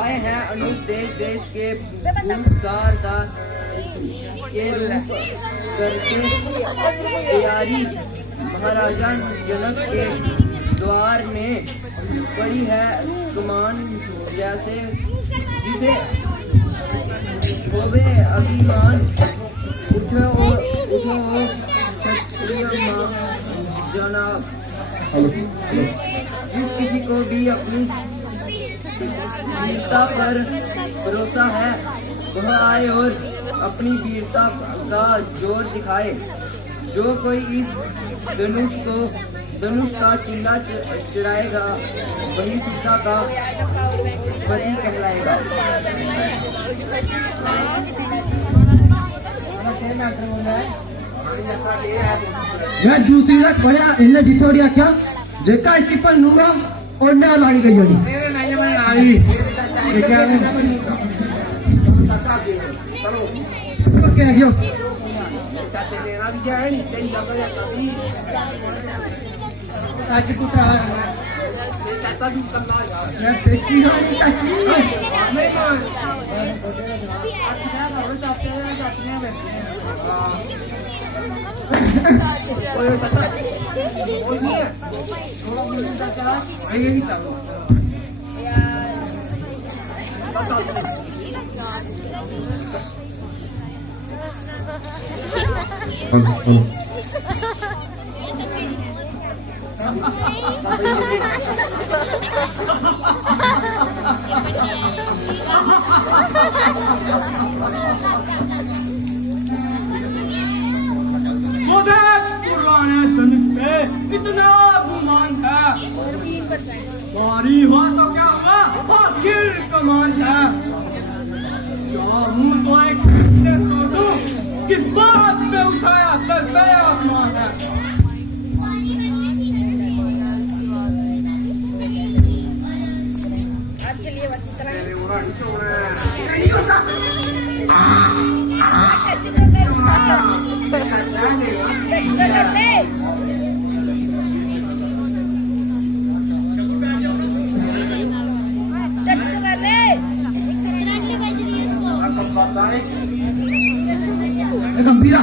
आए हैं अनूप देश देश के भूमिकार के रूप करके तैयारी महाराजा जनक के द्वार में पड़ी है कमान जैसे जिसे होवे अभिमान उठो जनाब। जिस किसी को भी अपनी वीरता पर भरोसा है वह आए और अपनी वीरता का जोर दिखाए। जो कोई इस धनुष का चिल्ला चढ़ाएगा वही सीता का पति कहलाएगा। मैं दूसरी रात बढ़िया इन्हें जितोड़िया क्या जेका इसकी पर लूंगा और मैं लाड़ी गई होगी क्या क्यों पुराने धनुष पे इतना गुमान है सारी हुआ तो क्या हुआ आखिर कमान है। चाहूं तो एक दूं किस बात पे उठाया सर पे आसमान है। आज के लिए बस इतना गंभीरा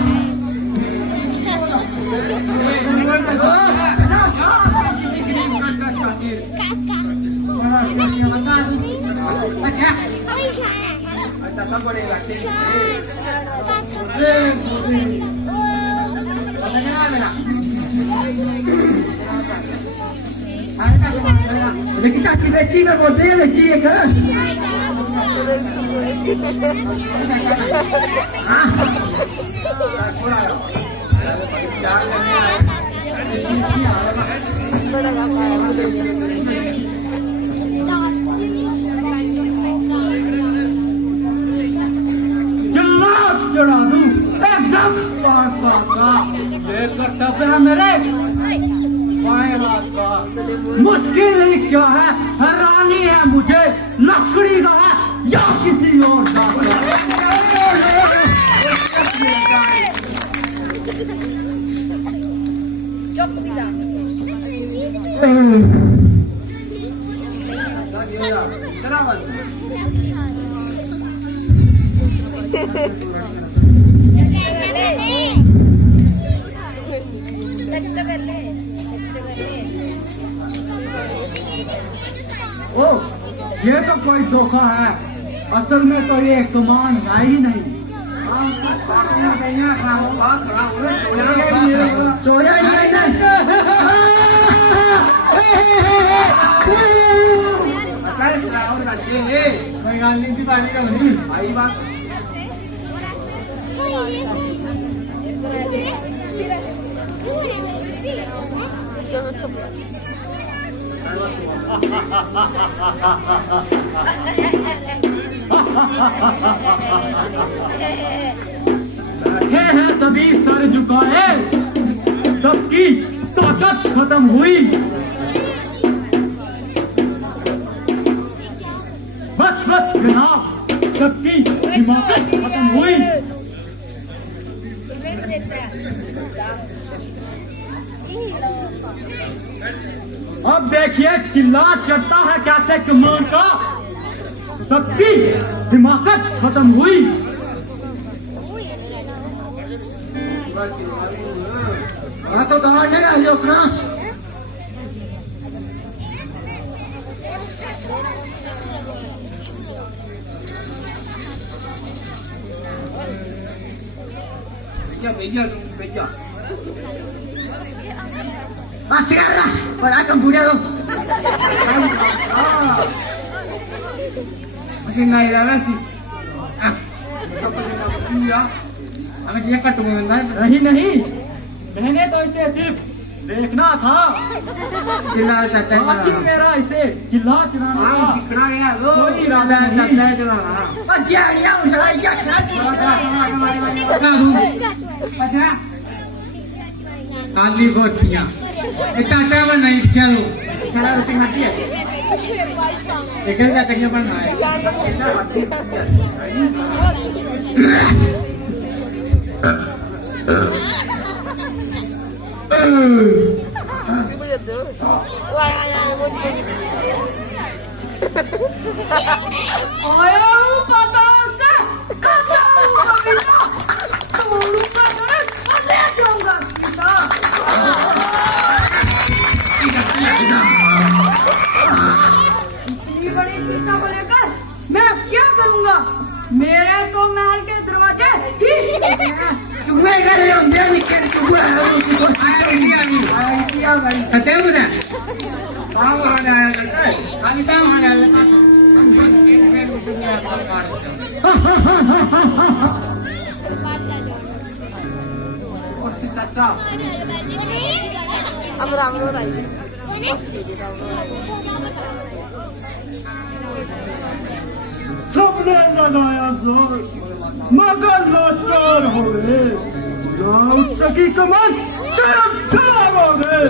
लेकिन चाची बेची में बोलते हैं बेची एक जल्लाद चढ़ा दूं एकदम पास का ये कर्तव्य है मेरे बाएं हाथ का। मुश्किल ही क्या है हैरानी है मुझे लकड़ी का है या किसी और का। ओ, ये तो कोई धोखा है असल में तो ये कमान है ही नहीं। बैठे हैं सभी सर झुकाए सबकी ताकत खत्म हुई। बस बस जनाब सबकी हिमाकत खत्म हुई। अब देखिए चिल्ला चढ़ता है कैसे कमान का, सबकी हिमाकत खत्म हुई। तो कमांड नहीं रहा अपना भैया sekarang pada akan punya lo masih naik lagi sih. हमें ये कट नहीं नहीं, मैंने तो इसे सिर्फ देखना था, बाकी मेरा इसे चिल्ला चलाना था कोई इरादा नहीं। Pajarnya usaha ya काली गोटियां इतना चावल नहीं चलो सारा रोटी खाती है लेकिन क्या चाहिए बना है इतनी बड़ी शीशा को लेकर मैं अब क्या करूंगा? मेरे तो महल के दरवाजे cuma kan yang dia nikah cuma ketemu dah sama ada kami sama ada सबने लगाया जोर मगर लाचार हो गए, ना उठ सकी कमान शर्मसार हो गए।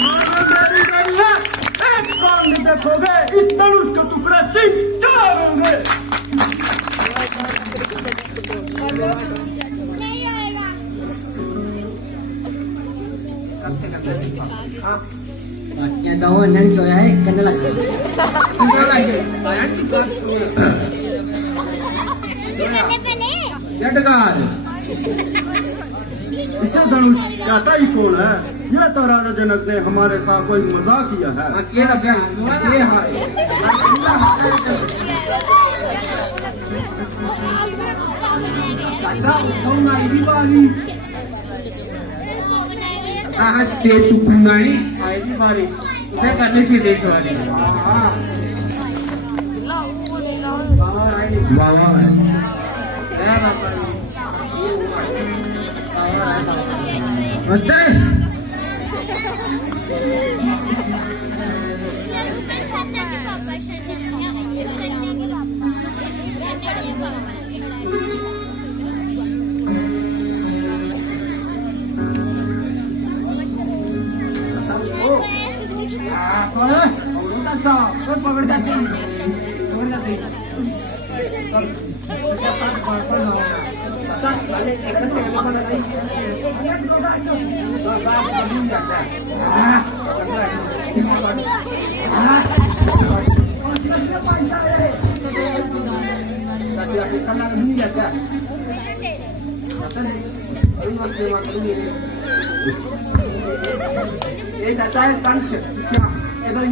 मेरी गई है एक कांड देखोगे, इस धनुष के टुकड़े 3-4 होंगे। yang tahu nanti coy kenal lagi इसे धनुष कहता ही कौन है? यह तो राजा जनक ने हमारे साथ कोई मजाक किया है। कुमारी उसे करने से देश वाली बाबा Master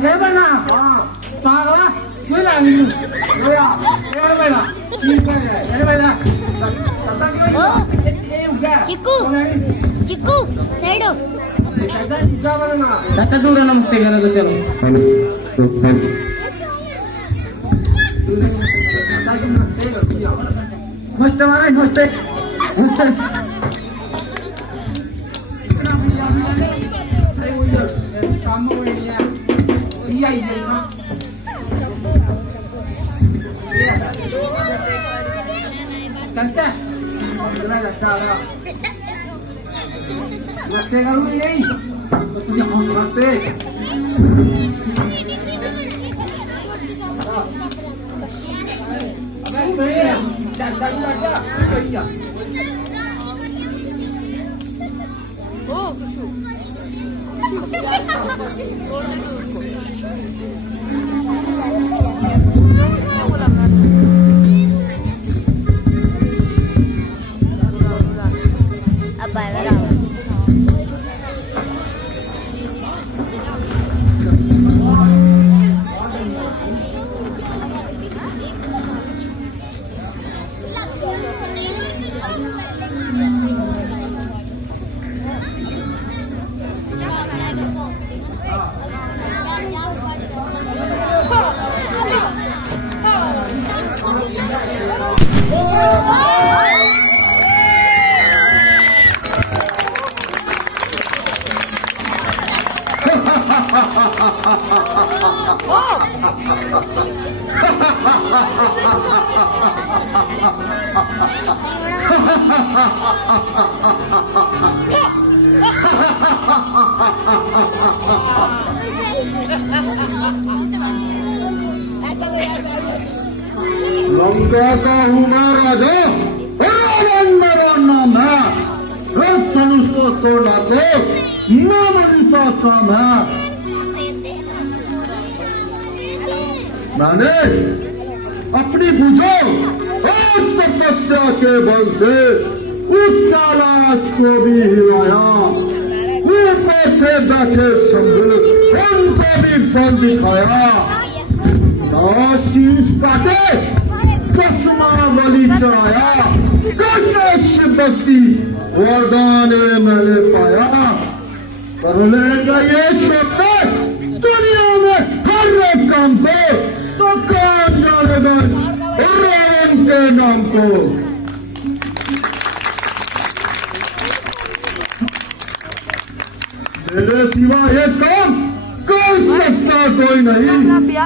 ये बना पागला क्यों लगी chikoo chikoo side kata dulu namaste kara to chalo namaste Maharaj namaste namaste चलते नमस्ते करूँ यही तुझे नमस्ते लंका का हूँ मैं राजा, रावण मेरा नाम है। इस धनुष को तोड़ना तो मामूली सा काम है। मैंने अपनी भुजों और तपस्या के बल से उस कैलाश को भी हिलाया। ऊपर थे बैठे शंभु, उनको भी बल दिखाया। शीश काटे कसमावली चढ़ाया, शिव भक्ति वरदान मैंने पाया। कर लेगा ये शोते दुनिया में हर एक काम को, तो कौन जानेगा रावण के नाम को। मेरे सिवा ये काम कर सकता कोई नहीं।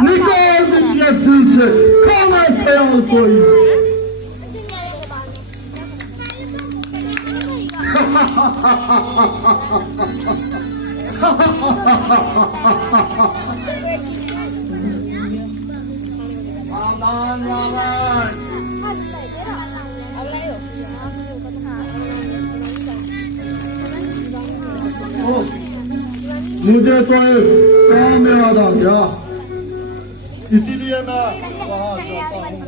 निकाल दीजिए दिल से खाना ख्याल कोई। मुझे तो एक काम याद आ गया, इसीलिए मैं वहां जाता हूँ।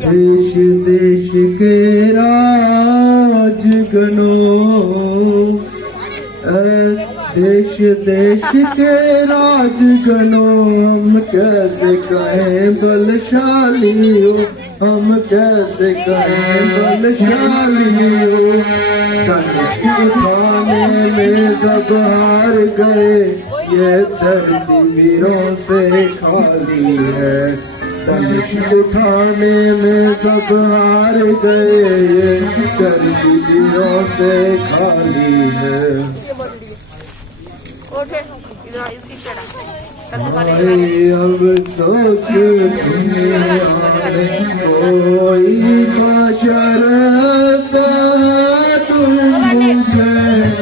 देश देश के राजगणों, देश देश के राजगणों, हम कैसे कहें बलशाली हो, हम कैसे कहें बलशाली हो। धनुष उठाने में सब हार गए, ये धरती वीरों से खाली है। धनुष उठाने में सब हार गए, ये धरती वीरों से खाली है। अब सोच दुनिया में कोई बशर तुम मुझे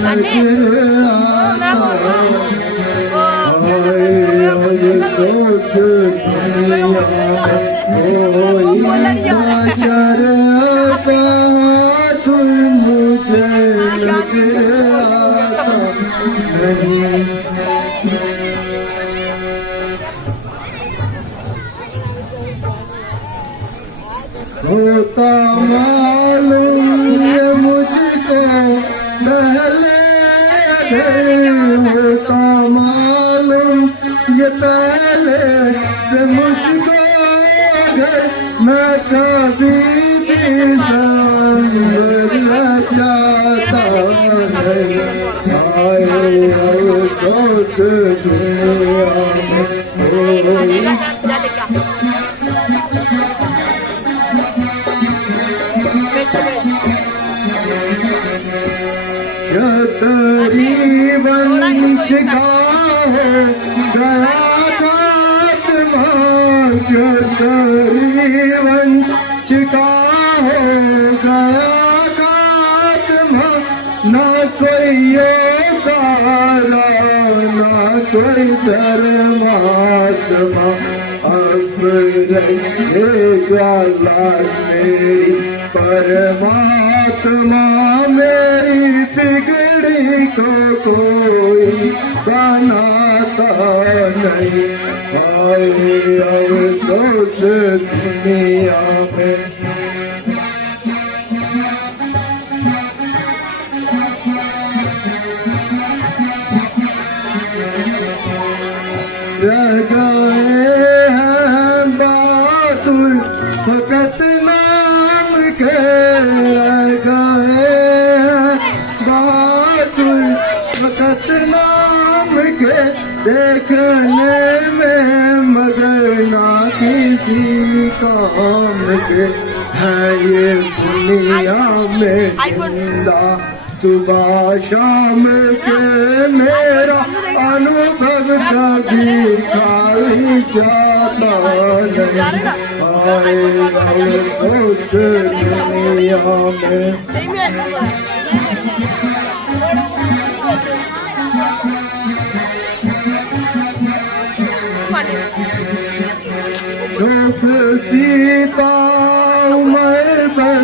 नजर आता। अब सोच दुनिया में कोई बशर तुम मुझे नजर आता नहीं। होता मालूम ये मुझको पहले, होता मालूम ये पहले से मुझको, मैं कभी भी समझना चाहता नहीं। आए अफसोस दुनिया में छतरी वंश गाँव गया था करीबन चिका हो गया खात्मा, ना कोई योदारा ना कोई धर्मात्मा, अब रहेगा लाज मेरी परमात्मा, मेरी बिगड़ी को कोई बनाता नहीं, आए अफसोस दुनिया में। रह गए हैं बहादुर फकत नाम के, रह गए हैं बहादुर फकत नाम के, देखने में मगर ना किसी काम के, है ये दुनिया में जिंदा सुबह शाम के, मेरा अनुभव कभी खाली जाता नहीं, आए अफसोस दुनिया में। शोक सीता उमर भर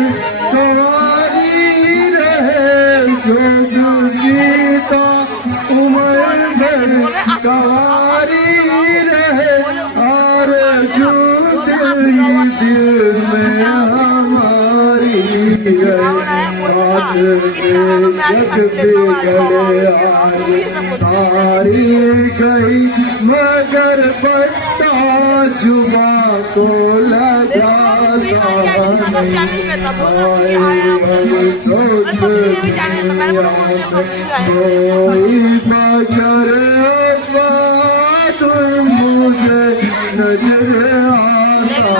गवारी रहे, शोक सीता उमर भर गवारी रहे, और जो दिल दिल में हमारी रहे, आज बेशक बिगड़े आज सारी गई, मगर पट्टा जुबा को लगाता नहीं, आए अफसोस दुनिया में कोई बशर बहादुर मुझे नजर आता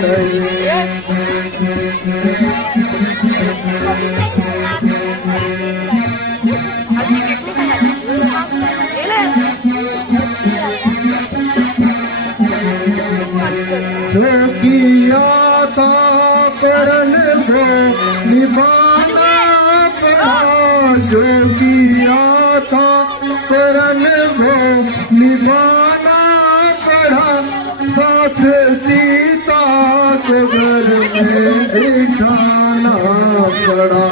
नहीं। जो किया था करन को निभाना पड़ा, जो किया था करन को निभाना पड़ा, साथ सीता को घर में बिठाना पड़ा,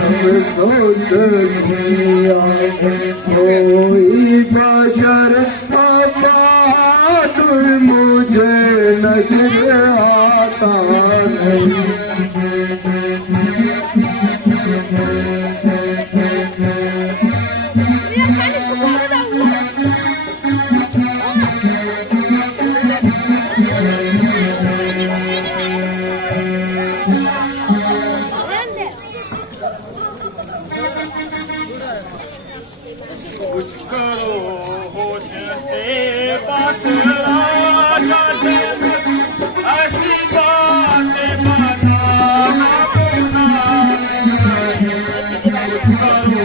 अफसोस दुनिया में कोई बशर बहादुर मुझे नजर आता नहीं। कुछ करो होश से बात ऐसी बातें बनाना करो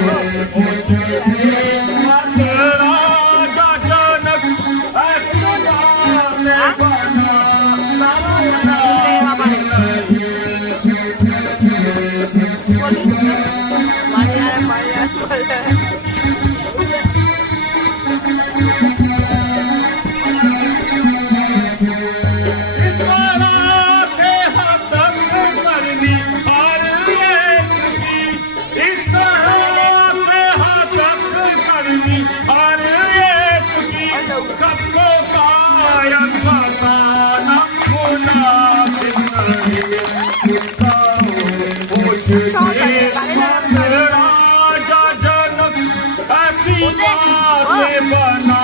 होश से बात राजा जनक, ऐसी बातें बनाना सबको कायम बताना मुनासिब नहीं, राजा जनक ऐसी बातें बना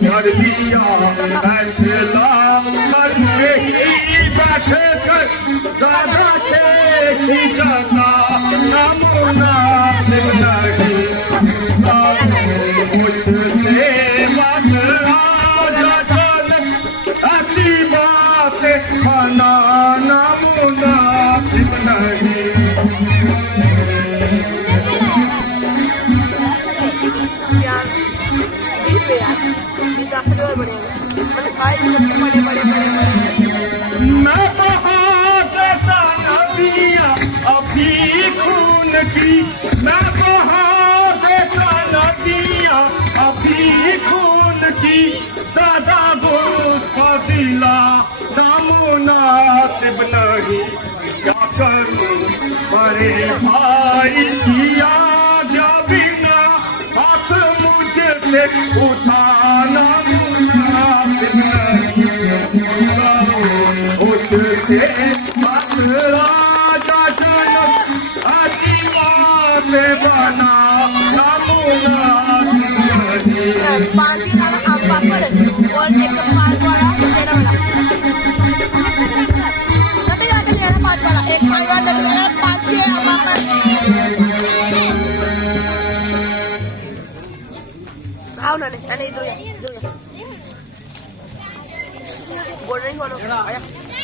कर लिया फैसला करके ही बैठे कर ज्यादा से जाता नमूना नहीं मुझसे बात ऐसी बात खाना नमूना नहीं मैं बहा देता नदियाँ अभी खून की मैं बहा देता नदियाँ अभी खून की ज्यादा गुस्सा दिला नामुनासिब नहीं क्या करूँ बड़े भाई किया जा बिना हाथ मुझसे उठाना मुनासिब नहीं उससे राजा जनक ऐसी बात बना नामुनासिब नहीं पाँच ही खाना आम पापड़ और एक पाँच वाला मेरा वाला कभी जाके लेना पाँच वाला एक पाँच वाला मेरा पाँच के आम पापड़ आओ ना नहीं इधर बोल रही बोलो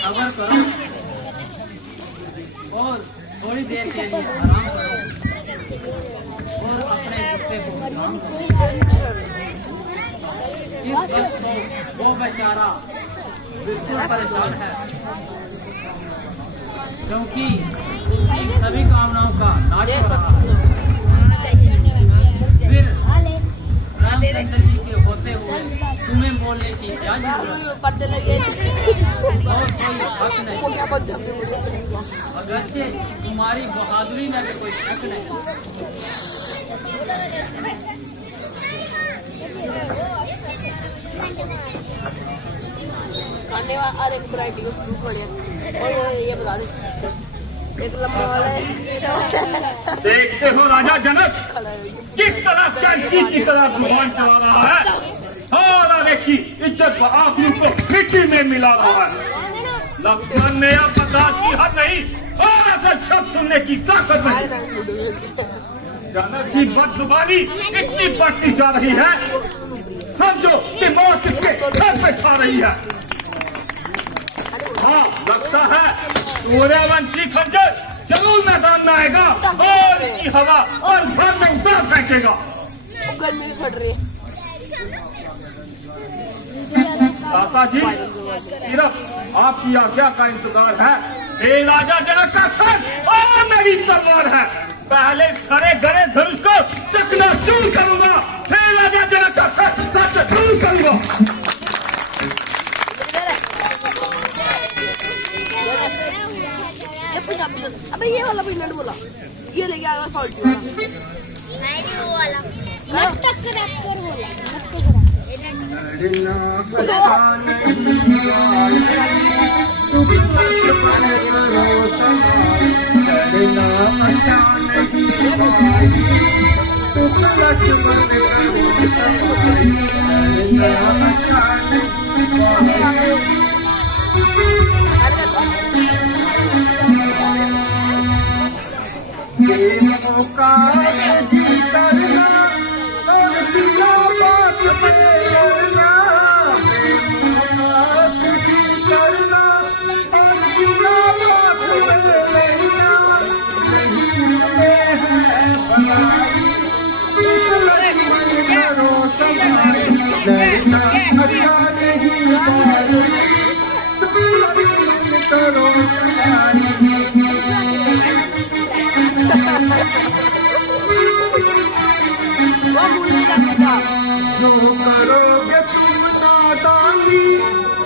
खबर करो और थोड़ी देर के लिए आराम करो और अपने गुस्से को आराम करो। इस वक्त वो बेचारा बिल्कुल परेशान है क्योंकि उसकी सभी कामनाओं का नाश हो रहा है। फिर रामचंद्र जी के होते हुए तुम्हें बोलने की क्या जरूरत पर्दे लगे और कोई हक नहीं। अगरचे तुम्हारी बहादुरी में भी कोई शक नहीं। खाने वाला और एक वैरायटी को फ्रूट बढ़िया और वो ये बता दे एक लंबा वाला है देखते हो राजा जनक किस तरह कैंची की तरह जुबान चला रहा है और आगे की इज्जत आबरू को मिट्टी में मिला रहा है। लक्ष्मण ने अब बर्दाश्त की हद नहीं और ऐसा शब्द सुनने की ताकत नहीं। जनक की बदजुबानी इतनी बढ़ती जा रही है समझो कि मौत इसके सर पे छा रही है। हाँ लगता है सूर्यवंशी खंजर जरूर मैदान में आएगा और इसकी हवा और भर में उतार फेंकेगा। गर्मी पड़ रही है दाता जी सिर्फ आपकी आज्ञा का इंतजार है। हे राजा जनक का सर और मेरी तलवार है। पहले सरे गरे धनुष को चकनाचूर करूंगा। हे राजा जनक का सर जरूर करूंगा। अबे ये वाला भी नट बोला ये लेके आएगा फॉल्ट वाला जो करोगे तुम नादानी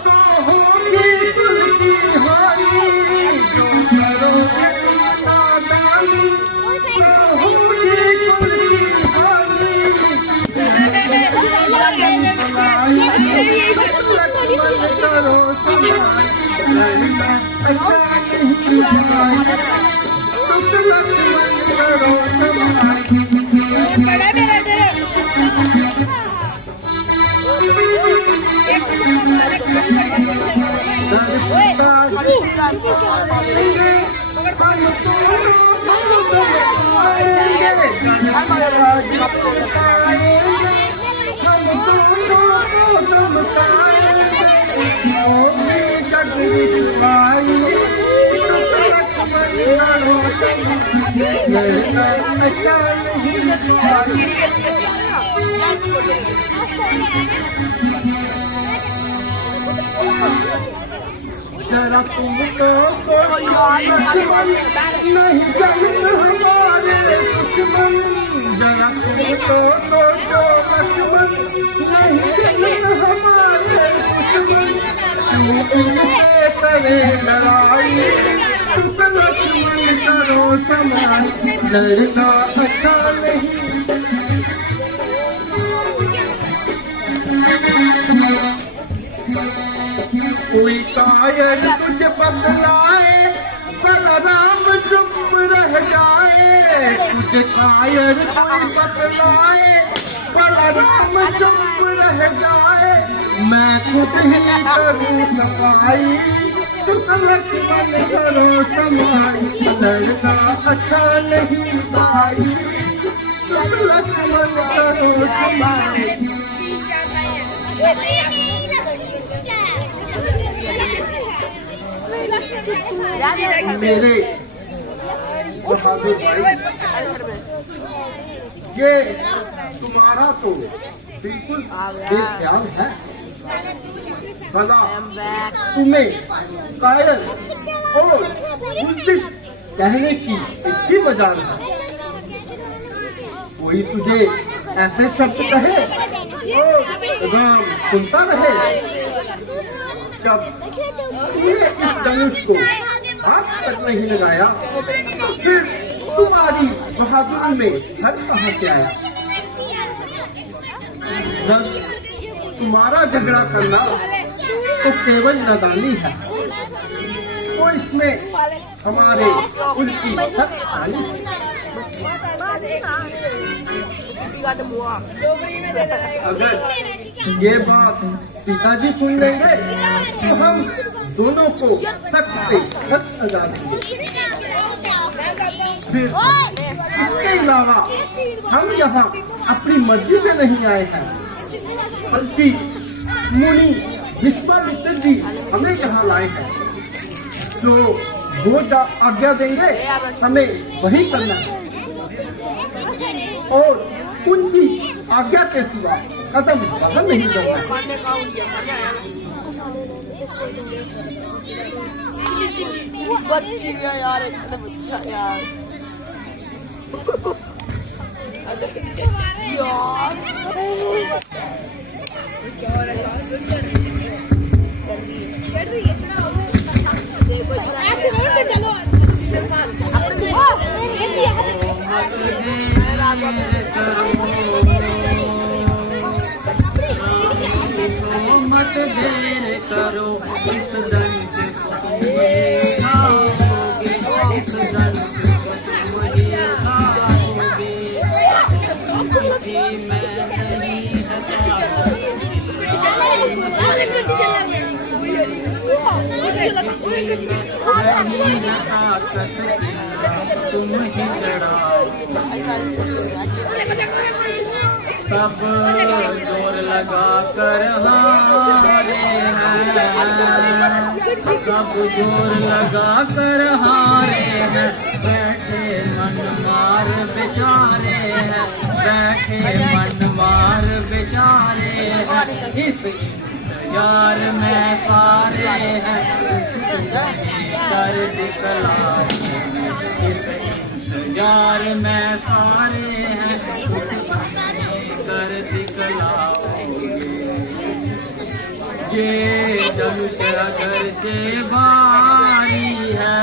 तो होगी तुमकी हानि। जो करोगे तुम नादानी तो होगी तुमकी हानि। करो बड़ा मेरा जरा तुमको नहीं जानते हमारे दुश्मन, जरा तुमको सोचो लक्ष्मण, नहीं जानते हमारे दुश्मन, क्यों इनसे करे लड़ाई, तुम लक्ष्मण करो समाई, लड़ना अच्छा नहीं। कोई कायर तुझे बदलाए, बलराम चुप रह जाए, तुझे कायर कोई बदलाए, बलराम चुप रह जाए, मैं खुद ही करूँ सफाई, तुम लक्ष्मण करो समाई, लड़ना अच्छा नहीं भाई, तुम लक्ष्मण करो समाई। मेरे बहादुर भाई, ये तुम्हारा तो बिल्कुल बेख्याल है, भला तुम्हें कायर और बुज़दिल कहने की इतनी मजाल है, कोई तुझे ऐसे शब्द कहे और राम सुनता रहे, जब तुमने इस धनुष को हाथ तक नहीं लगाया तो फिर तुम्हारी बहादुरी में हर कहाँ से आया? जब तुम्हारा झगड़ा करना तो केवल नादानी है, तो इसमें हमारे उनकी हक आई। अगर ये बात पिताजी सुन लेंगे तो हम दोनों को सख्त से सख्त सजा देंगे। फिर इसके अलावा हम यहाँ अपनी मर्जी से नहीं आए हैं, बल्कि मुनि विश्वामित्र जी हमें यहाँ लाए हैं, जो वो आज्ञा देंगे हमें वही करना है और उनकी आज्ञा के सिवा कदम बाहर नहीं करना है। मत देर करो, इस दंड को खाओगे, इस दंड को तुम ही खाओगे, मैं नहीं तुम ही लड़ाओ, सब जोर लगा कर हारे हैं, सब जोर लगा कर हारे हैं, बैठे मन मार बेचारे हैं, बैठे मन मार बेचारे हैं, इस इंतजार में सारे हैं, कर दिखलाओ, इस इंतजार में सारे हैं, कर दिखलाओगे। ये धनुष अगर से बारी है,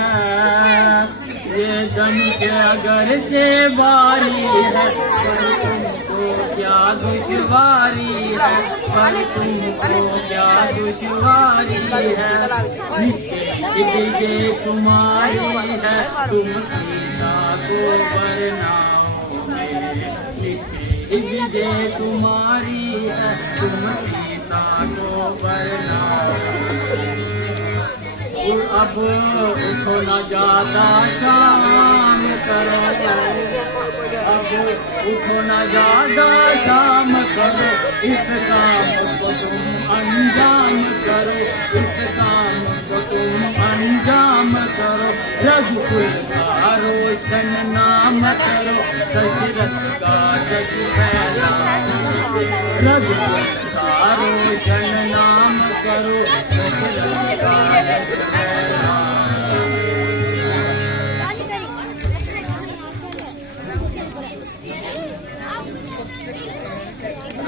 ये धनुष अगर से बारी है, पर तुमको क्या दुश्वारी है, पर तुमको क्या दुश्वारी है, विजय तुम्हारी है, तुम सीता को बनाओगे, विजय तुम्हारी है, तुम सीता को बनाओगे। अब उठो न ज्यादा शाम करो, अब उठो न ज्यादा शाम करो, इस काम को तुम अंजाम करो, इस काम को तुम अंजाम करो। रघुकुल का रोशन नाम करो, दशरथ का जस फैलाओ, रघुकुल का रोशन नाम करो, दशरथ का जस फैलाओ।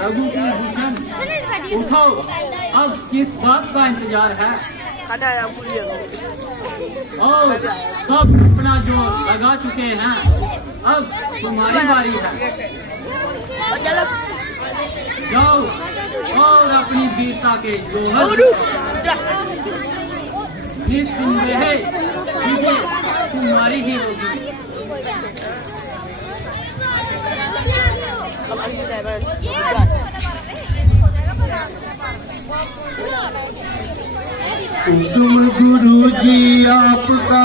रघुकुल भूषण उठो, अब किस बात का इंतजार है? और सब अपना जो लगा चुके हैं, अब तुम्हारी बारी है। जाओ और अपनी वीरता के जोहर निस्संदेह विजय तुम्हारी ही होगी। तुम गुरु जी आपका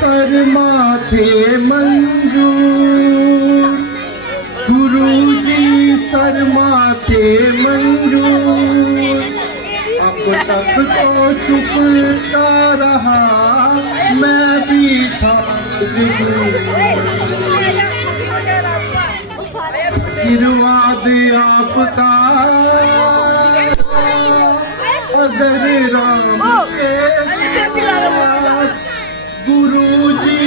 परमाथे मंजूर, गुरु जी शर्माते मंजूर। अब तक तो चुपता रहा मैं भी था, गिरवाद आपका अगर राम के साथ, गुरु जी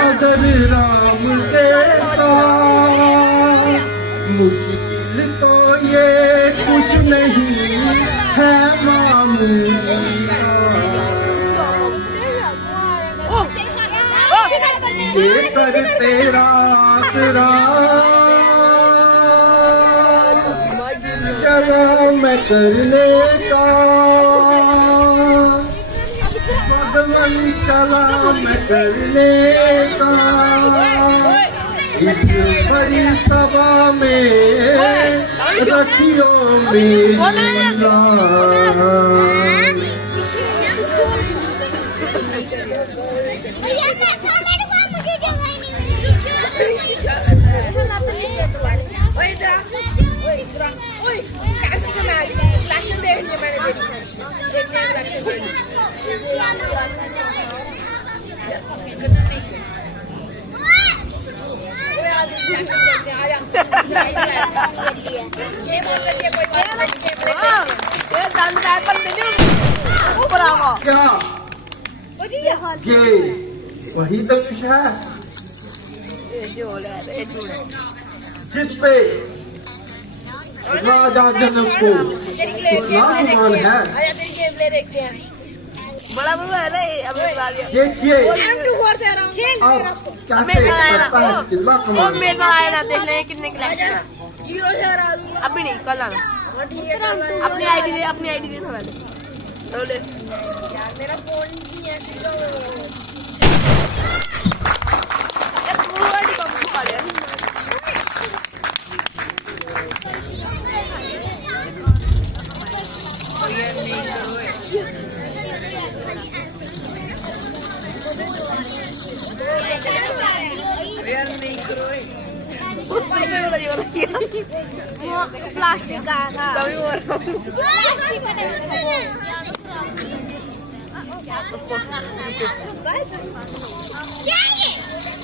अगर राम के साथ। मुश्किल तो ये कुछ नहीं है मामूली, लेकर तेरा आसरा चला मैं करने का, भगवान चला मैं करने का। इस बड़ी सभा में रखियो मेरी लाज। क्या ये वही धनुष है जिस पे राजा जनक को सुनामान है? बड़ा बड़ा है रे, अभी देखिए अब कैसे करता है कितना और कमाल। मेरे साथ आए ना, देखना है कितने क्लैश है। अभी नहीं, कल आना। अपनी आईडी दे, अपनी आईडी दे थोड़ा दे। मेरा फोन भी है प्लास्टिक का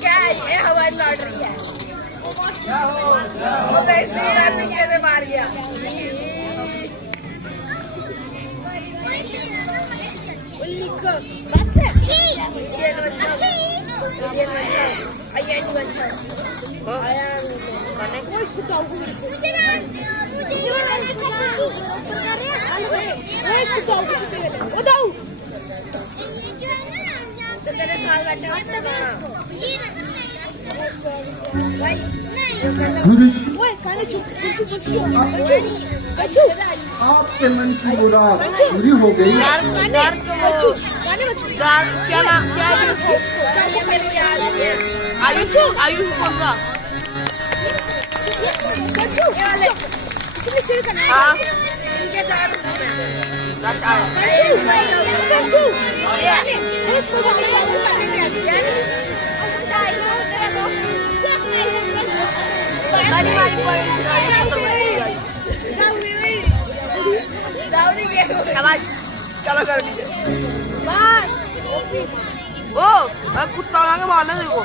क्या ये हवाई लॉटरी है। वो वैसे ही पीछे से मार गया। बस तेरे साल बैठा आपके मन की मुराद पूरी हो गई। क्या नाम क्या आयुष आयुष कौन सा? चलो कर दीजिए ओ कुत्ता लगा मारना देखो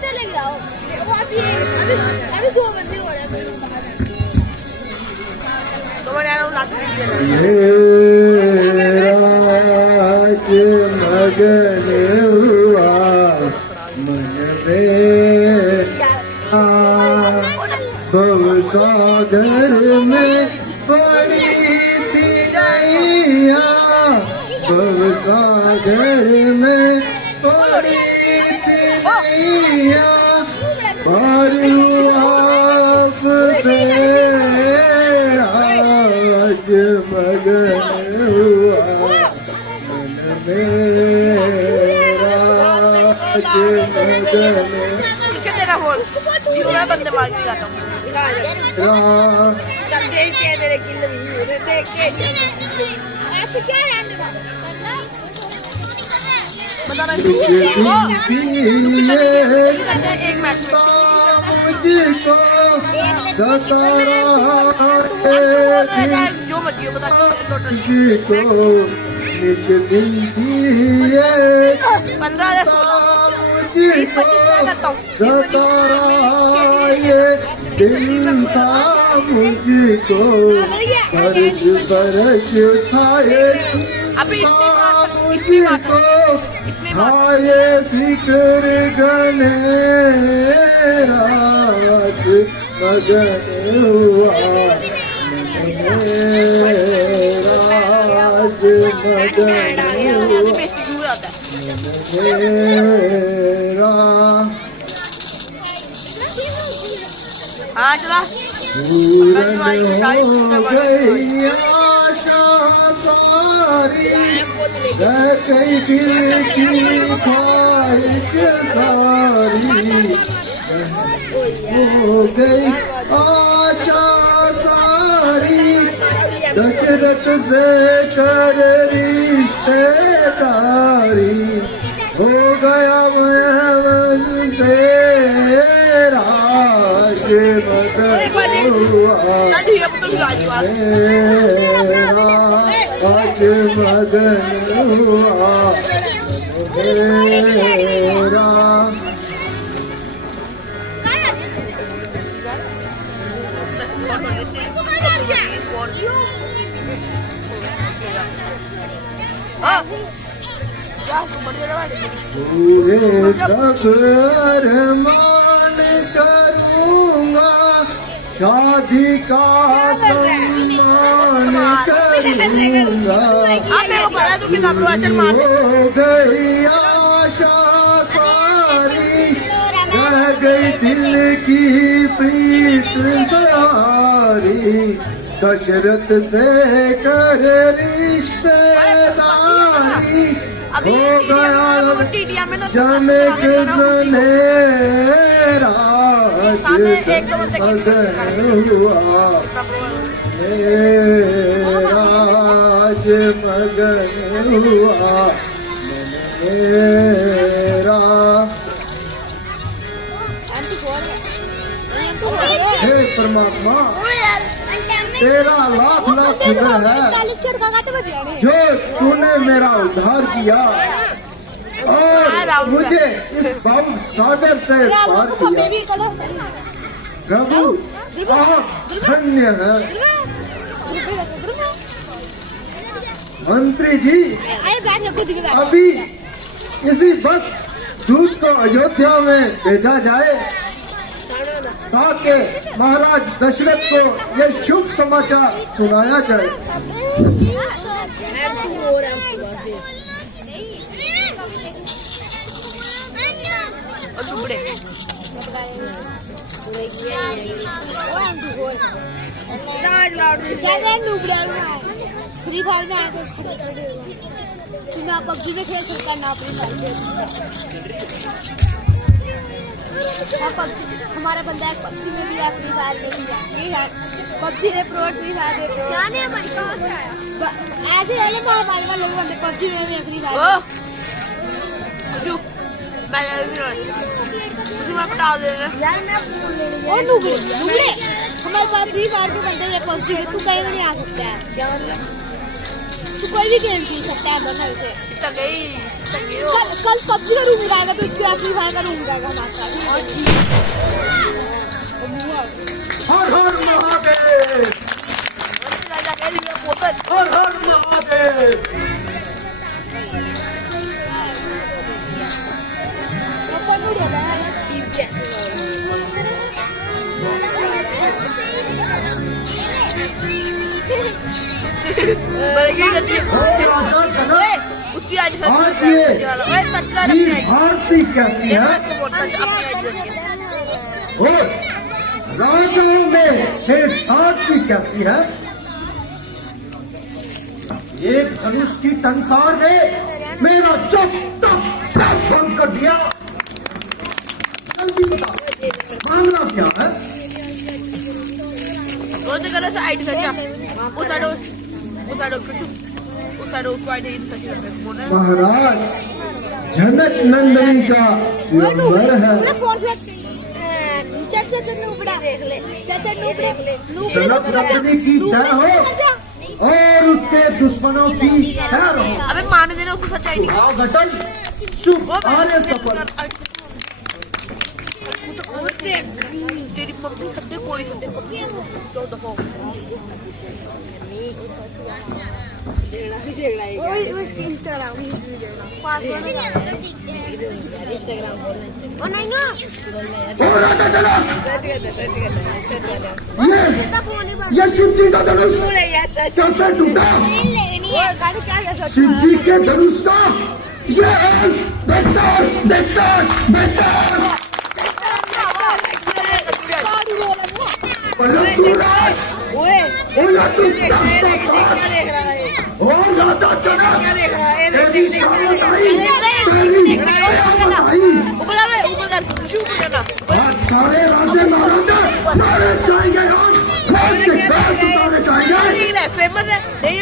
चले गया वो अभी 2 बंदे हो रहे हैं मगन हुआ मन में सागर में पड़ी थी नैया सागर में पड़ी थी नैया पर आप पे आज मगन हुआ मन मेरा आज मगन तेरा बोल मैं बंदे मार के जाता हूँ मुझको सतारा जो मत बता को निज दिन दिए 15 मुझको सतारा ये दिन था मुझको बरस बरस खाए मुझको खाए फिक्र गने रात मगन हुआ राज मगन हुआ मेरा हाँ चला पूरन हो गई आशा सारी रह गई दिल की ख्वाहिश सारी हो गई आशा सारी दशरथ से कर रिश्तेदारी हो गया महमद से राज मगन हुआ मेरा आज मगन हुआ मेरा पूरे सब अरमान करूँगा शादी का सम्मान करूँगा हो गई आशा सारी रह गई दिल की प्रीत सारी दशरथ से कर रिश्तेदारी हो गया जनक जनेरा मगन हुआ राज मगन हुआ मेरा हे परमात्मा तेरा लाख लाख शुक्र है जो तूने मेरा उद्धार किया और मुझे इस भाव सागर से पार किया। प्रभु आप धन्य है। मंत्री जी अभी इसी वक्त दूत को अयोध्या में भेजा जाए ताकि महाराज दशरथ को ये शुभ समाचार सुनाया जाए। फ्री फायर में आया तो ना पबजी में खेल सकता ना फ्री फायर। हमारा बंदा है पबजी में भी है, फ्री फायर में भी है। पबजी ने प्रो फ्री फायर दे ऐसे लोग बंदे पबजी में भी है, फ्री फायर हमारे पास फ्री फायर के बंदे में पबजी में तू कहीं नहीं आ सकता है, तू कोई भी गेम खेल सकता है दोनों से। कल पबजी का रूम जाएगा तो उसके बाद फ्री फायर का रूम जाएगा हमारे साथ। हर हर महादेव, हर हर महादेव। आज ये आरती कैसी है और राजाओं में छेड़छाड़ भी कैसी है। एक धनुष की टंकार ने मेरा जब तक बंद कर दिया। जल्दी बता मामला क्या है। महाराज जनक नंदनी का नंबर है। जनक नंदनी की जय हो और उसके दुश्मनों की खैर हो। अबे माने देना उसको सच्चाई नहीं। घटन शुभ आर्य सफल। तेरी पप्पी सबसे कोई ये शिव जी का धनुष कैसे टूटा। शिव जी के धनुष का ये सारे राजे मारे जाएंगे। फेमस है नहीं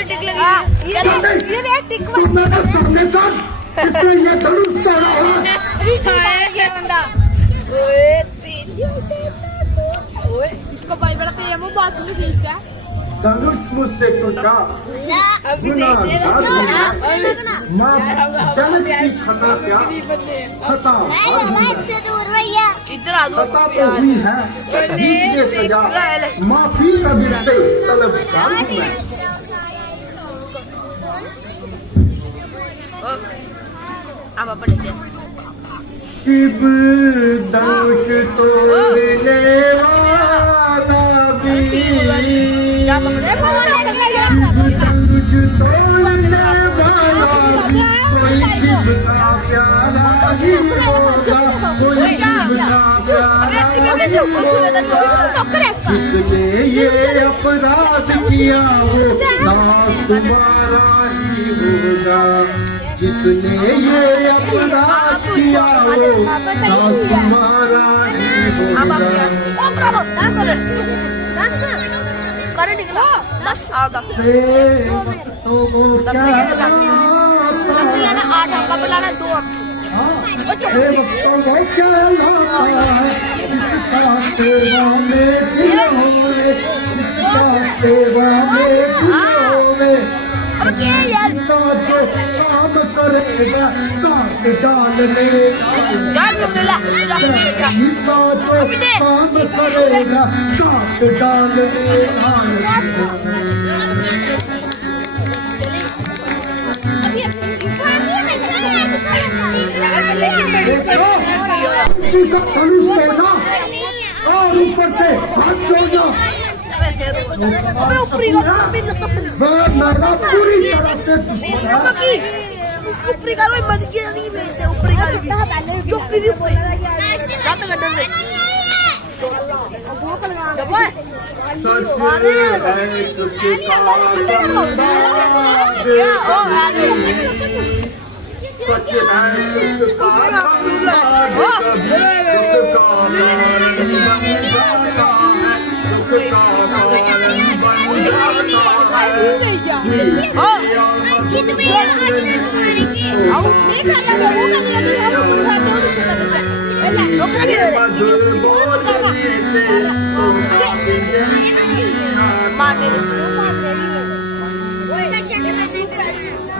टिक लगी सामने तक इससे ये धनुष सारा इसको भाई बड़ा तो ये वो बात में खींचता है। धनुष मुझसे टूटा माँ जनक की खता क्या खता इधर आ दो खता तो हुई है जीत के सजा माफी का बिरते तलबगार हूं मैं। शिव धनुष तोड़ने वाला भी धनुष तोड़ने वाला कोई शिव का प्यारा ही होगा, कोई शिव का प्यारा ही होगा। जिसने ये अपराध किया वो नाश तुम्हारा ही होगा। जिसने ये अपराध किया वो नाश तुम्हारा ही काम करेगा काट डालने काम करेगा काट डालने। धनुष लेना और ऊपर से हाथ जोड़ना। वह मेरा पूरी तरह से सच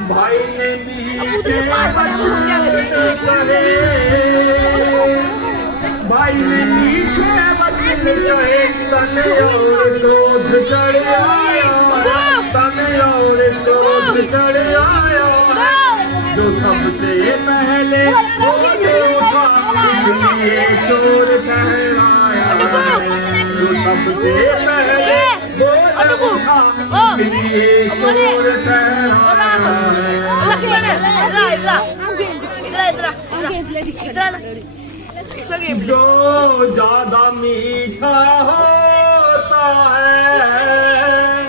भाई ने भाई ने मीठे वचन कहे तने और क्रोध चढ़ आया, तने और क्रोध चढ़ आया, जो सबसे पहले देखा इसलिए चोर कहलाया, जो सबसे पहले देखा इसलिए चोर कहलाया। जो ज्यादा मीठा होता है,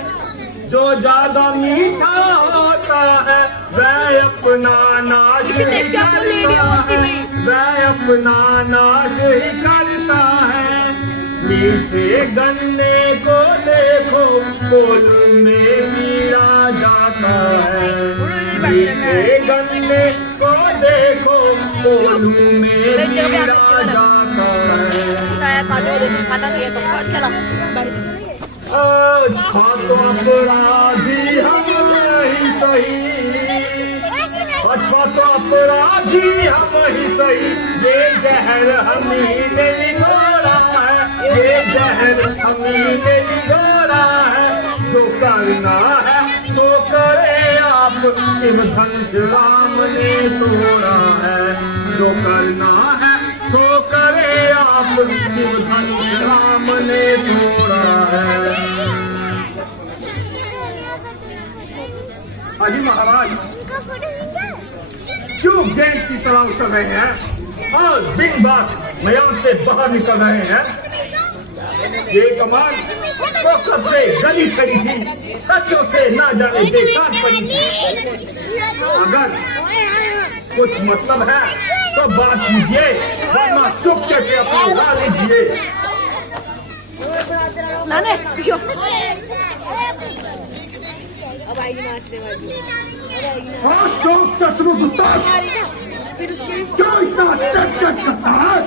जो ज्यादा मीठा होता है वह अपना नाश ही करता है, वह अपना नाश ही करता है। मीठे गन्ने को देखो फूल में पीला जाता है, मीठे गन्ने को देखो फूल में पीला जाता है। अच्छा तो अपराधी हम ही सही, अच्छा तो अपराधी हम ही सही, ये जहर हम ही ने निगोरा है, ये जहर हम ही ने निगोरा है। जो करना है तो करे आप, शिव धनुष राम ने तोड़ा है, जो करना है तो करे आप, शिव धनुष राम ने तोड़ा है। अजी महाराज क्यों गैंग की तरह उतर रहे हैं और दिन बाद मैदान से बाहर निकल रहे हैं? ये कमान तो कब से गली खड़ी थी, सदियों से ना जाने बेकार पड़ी थी। अगर कुछ मतलब है तो बात कीजिए, वरना चुपके से अपनी उड़ा लीजिए। हाँ शौक चश्मो गुस्ताख, क्यों इतना चट करता है?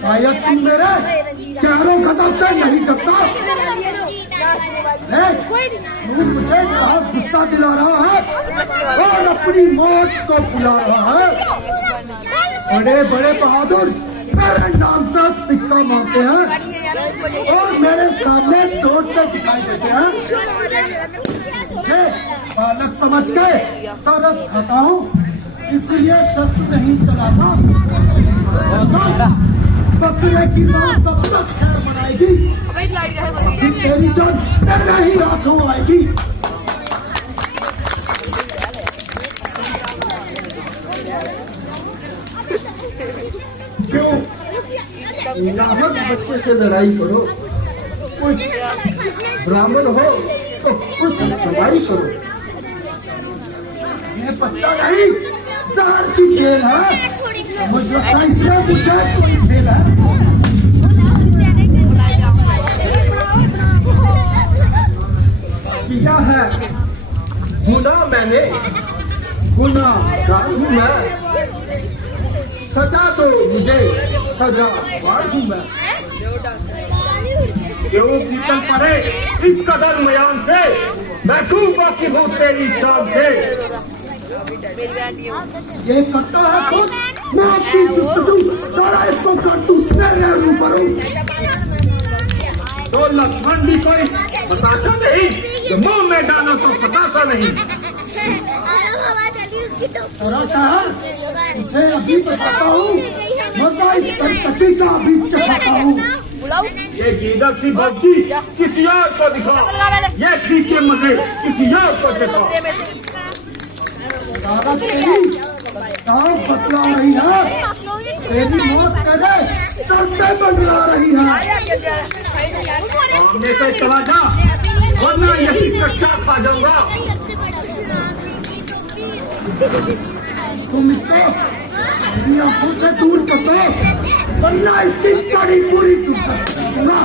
शायद तुम मेरे चारों खतम से नहीं करता। तू मुझे बहुत गुस्सा दिला रहा है और अपनी मौत को बुला रहा है। बड़े बड़े बहादुर मेरे नाम का सिक्का मांगते हैं और मेरे सामने तोड़ते दिखाई देते हैं। मुझे बालक समझ के तरस खाता हूँ, इसलिए शस्त्र नहीं चलाता। बकरे की माँ कब तक खैर बनाएगी, तेरी जान मेरे ही हाथों आएगी। क्यों नाहक बच्चे से लड़ाई करो, कुछ ब्राह्मण हो तो कुछ लड़ाई करो। ये बच्चा नहीं जहर की खेल है, मुझे इसमें कुछ है कोई खेल है। किया है गुनाह मैंने, गुनाहगार हूँ मैं, सजा दो मुझे, सजावार हूँ मैं। क्यों पीतल पड़े इस कदर मयान से, मैं क्यों बाकी हूँ तेरी शान से। ये करता है खुद, मैं आपकी जुस्तजू सारा इसको काटू मेरे ऊपर हूँ। तो लक्ष्मण भी कोई बताता नहीं, जो मुंह में डाला तो बताता नहीं। मुझे अभी बताता हूँ, मजा इस सरकशी का अभी चलाता हूँ। ये गीदड़ सी भक्ति किसी और को दिखा, ये खींचे मजे किसी और को दिखा। साफ बतला रही है, तेरी मौत कैसे सबसे बदला रही है। सामने से चला जा, वरना यही कच्चा खा जाऊंगा। तुम इसको मेरी आंखों से दूर कर दो, वरना इसकी कड़ी पूरी दूंगा।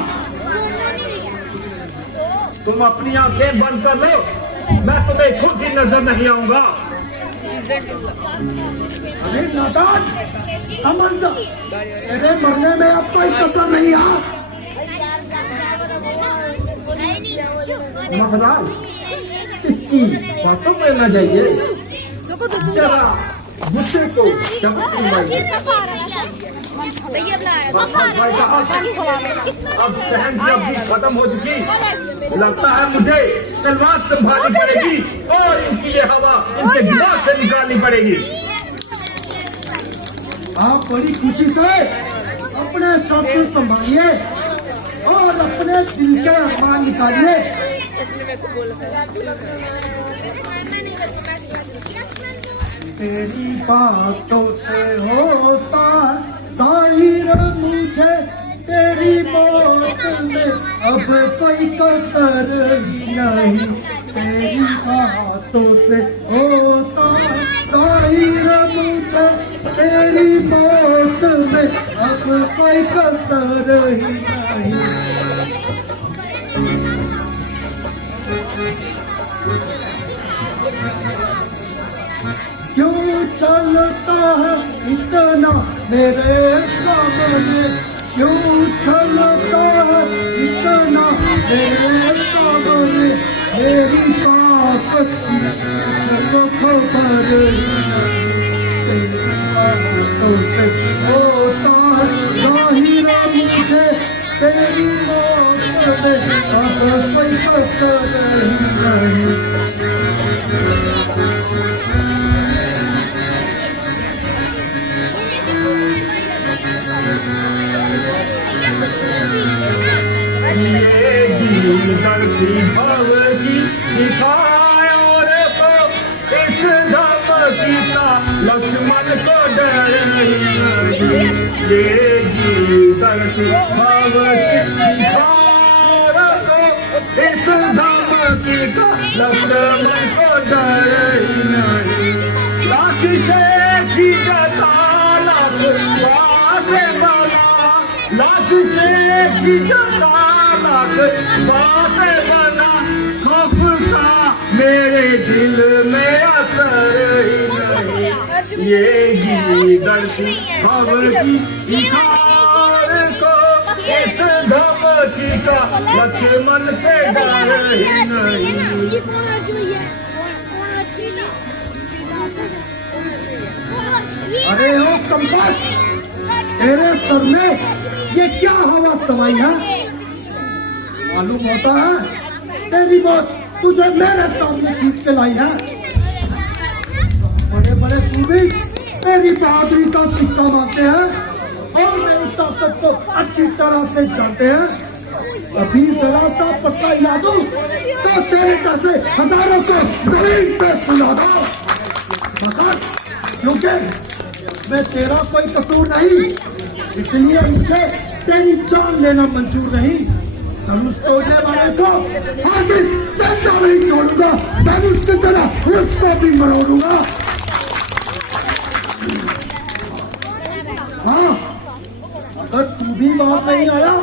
तुम अपनी आंखें बंद कर लो, मैं तुम्हें खुद ही नजर नहीं आऊंगा। अरे नादान, समझ जा, तेरे मरने में अब कोई कसर नहीं है। मखदार, इसकी बातों में न जाइए, जरा गुस्से को चमकने लगे। अब सहन की अवधि खत्म हो चुकी, लगता है मुझे तलवार संभालनी पड़ेगी और इनकी ये हवा इनके दिमाग से निकालनी पड़ेगी। आप बड़ी खुशी से अपने शब्द संभालिए और अपने दिल के अरमान निकालिए। तेरी बातों से होता जाहिर मुझे तेरी मौत में अब कोई कसर ही नहीं। तेरी बातों से होता जाहिर मुझे तेरी मौत में अब कोई कसर ही नहीं। क्यों चलता है इतना मेरे सामने, क्यों चलता है इतना मेरे सामने। मेरी ताकत को खबर तेरी बातों से होता है जाहिर मुझे तेरी मौत में अब कोई कसर नहीं। धरती भव की दिखाए और इस धमकी का लक्ष्मण को डर नहीं। ये धरती भव की दिखाए इस धमकी का लक्ष्मण को डर नहीं। लाख से खींचता लाख बातें बना, लाख से खींचता बातें बना, खौफ का मेरे दिल में असर ही नहीं। ये धरती भव की निखार को इस धमकी का लक्ष्मण पे डर ही नहीं। अरे हो संपत, तेरे सर में ये क्या हवा समाई है? मालूम होता है तेरी मौत तुझे मेरे सामने खींच के लाई है। बड़े बड़े सूबी तेरी बहादुरी का सिक्का मारते हैं और मेरी ताकत को अच्छी तरह से जानते हैं। अभी जरा सा पत्ता हिला दूं तो तेरे जैसे हजारों को जमीन पे सुला दो। क्योंकि मैं तेरा कोई कसूर नहीं, इसलिए मुझे तेरी जान लेना मंजूर नहीं। धनुष तोड़ने वाले को आगे जिंदा नहीं छोड़ूंगा, धनुष की तरह उसको भी मरोड़ूंगा। हाँ, अगर तू भी वहां नहीं आया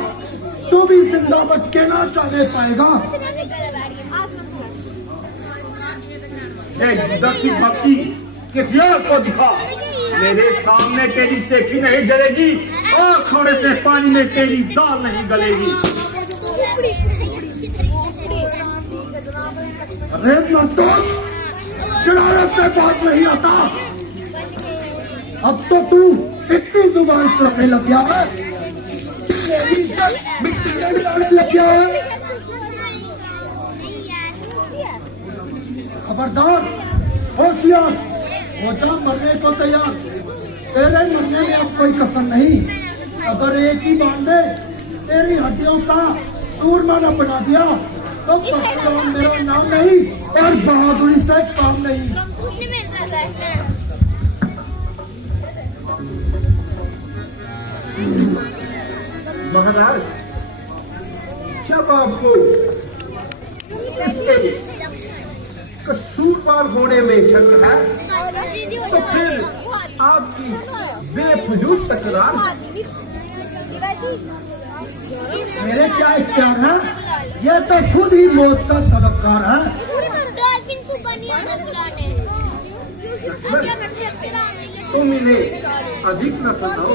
तो भी जिंदा बच के ना चले पाएगा। दक्षिण भक्ति किसी और को दिखा, मेरे सामने तेरी सेखी नहीं जलेगी और थोड़े से पानी में तेरी दाल नहीं गलेगी। अरे मर्दों, शरारत से बात नहीं आता। अब तो तू इतनी जुबान चलाने लग गया है, मिट्टी में मिलाने लग गया है। खबरदार, होशियार हो जा, मरने को तैयार। तेरे मरने में अब कोई कसर नहीं। अगर एक ही बार में तेरी हड्डियों का चूरमा न बना दिया तो परशुराम मेरा नाम नहीं और बहादुरी से काम नहीं। महाराज, जब आपको इसके कसूरवार होने में शक है तो फिर आपकी बेफजूल तकरार। मेरे क्या इख्तियार है? ये तो खुद ही मौत का तबक्कार है। तुम इन्हें अधिक न सताओ,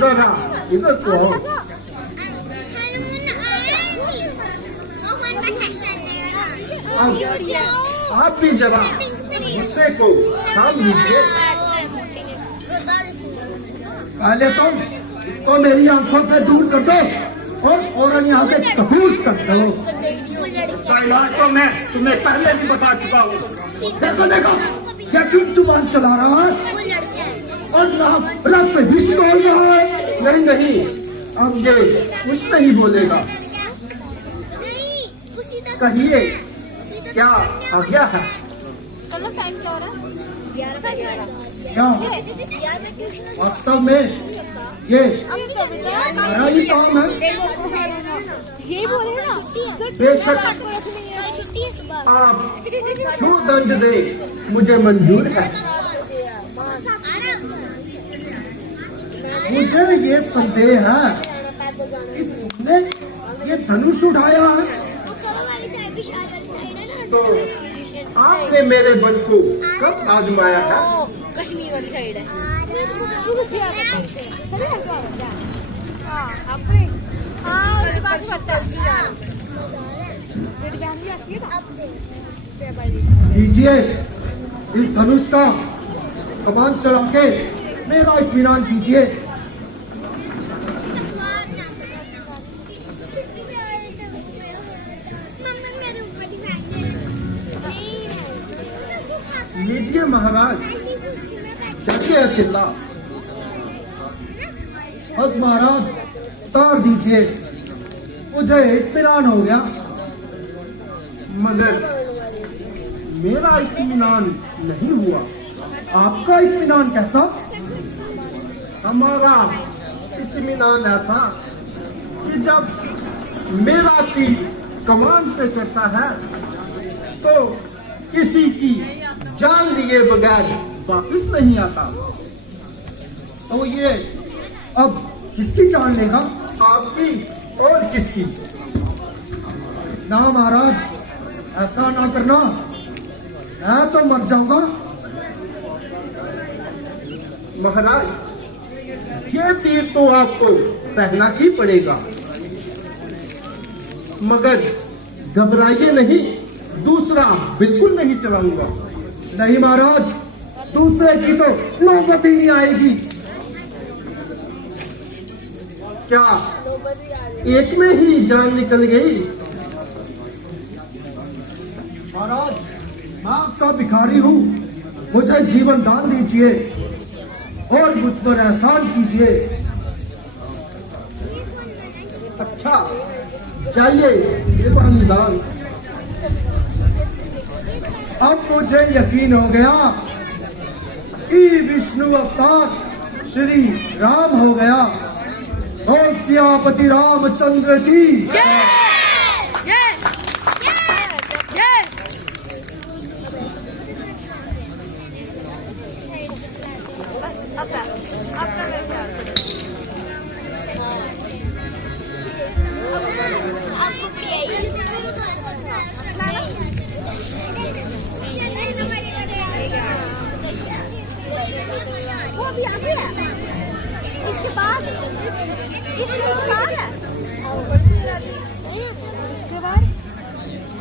जरा इधर तो आओ। आप भी जरा गुस्से को थाम लीजिए। पहले तुम इसको मेरी आंखों से दूर कर दो और फौरन यहाँ से कबूल कर दो। इसका इलाज तो मैं तुम्हें पहले भी बता चुका हूँ। देखो देखो, क्या क्यों जुबान चला रहा है और रफ पे विष बोल रहा है। नहीं नहीं, अब ये कुछ नहीं बोलेगा। कहिए क्या आ गया है? चलो टाइम क्या हो रहा है? क्या वास्तव में ये मेरा ही काम है। यही बोले ना, बेशक आप जो दंड दे मुझे मंजूर है। मुझे ये संदेह है कि तुमने ये धनुष उठाया है तो आपने मेरे बल को कब आजमाया है? कश्मीर वाली साइड है। तू किससे आ रहा है? सभी हटवा रहा है क्या? हाँ, आपने हाँ, उसके बाद फटता है। तेरी बहन भी आती है ना? कीजिए इस धनुष का कमान चढ़ा के मेरा इत्मीनान कीजिए। लीजिए महाराज, कैसे है चिल्ला? बस महाराज उतार दीजिए, मुझे इत्मीनान हो गया। मगर मेरा इत्मीनान नहीं हुआ। आपका इत्मीनान कैसा? हमारा इत्मीनान ऐसा कि जब मेरा तीर कमान पे चढ़ता है तो किसी की जान लिए बगैर वापिस नहीं आता। तो ये अब किसकी जान लेगा? आपकी और किसकी? ना महाराज, ऐसा ना करना, मैं तो मर जाऊंगा। महाराज, ये तीर तो आपको सहना ही पड़ेगा, मगर घबराइए नहीं, दूसरा बिल्कुल नहीं चलाऊंगा। नहीं महाराज, दूसरे की तो नौबत ही नहीं आएगी। क्या एक में ही जान निकल गई? महाराज, मैं आपका भिखारी हूँ, मुझे जीवन दान दीजिए और मुझ पर एहसान कीजिए। अच्छा, जाइए ये पानी दान। अब मुझे यकीन हो गया कि विष्णु अवतार श्री राम हो गया। और सियापति रामचंद्र की वो अभी आ गया। इसके बाद इसके बाद है इसके बाद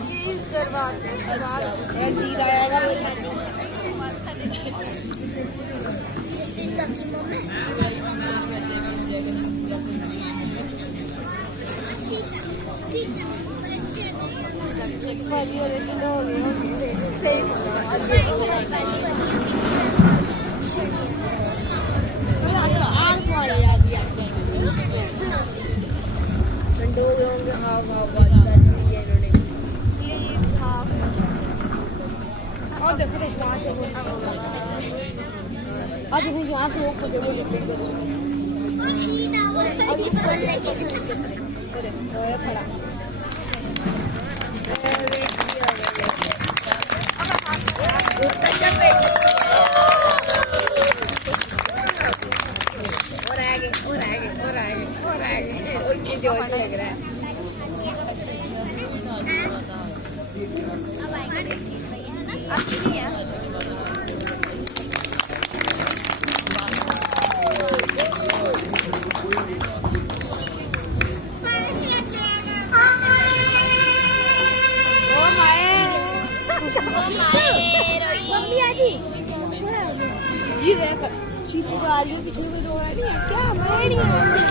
ये इस दरबार एक जीरा आया अब यहाँ से उनकी जोर लग रहा है। ये देख शीतू का आलू पीछे में रो रहा है क्या मैं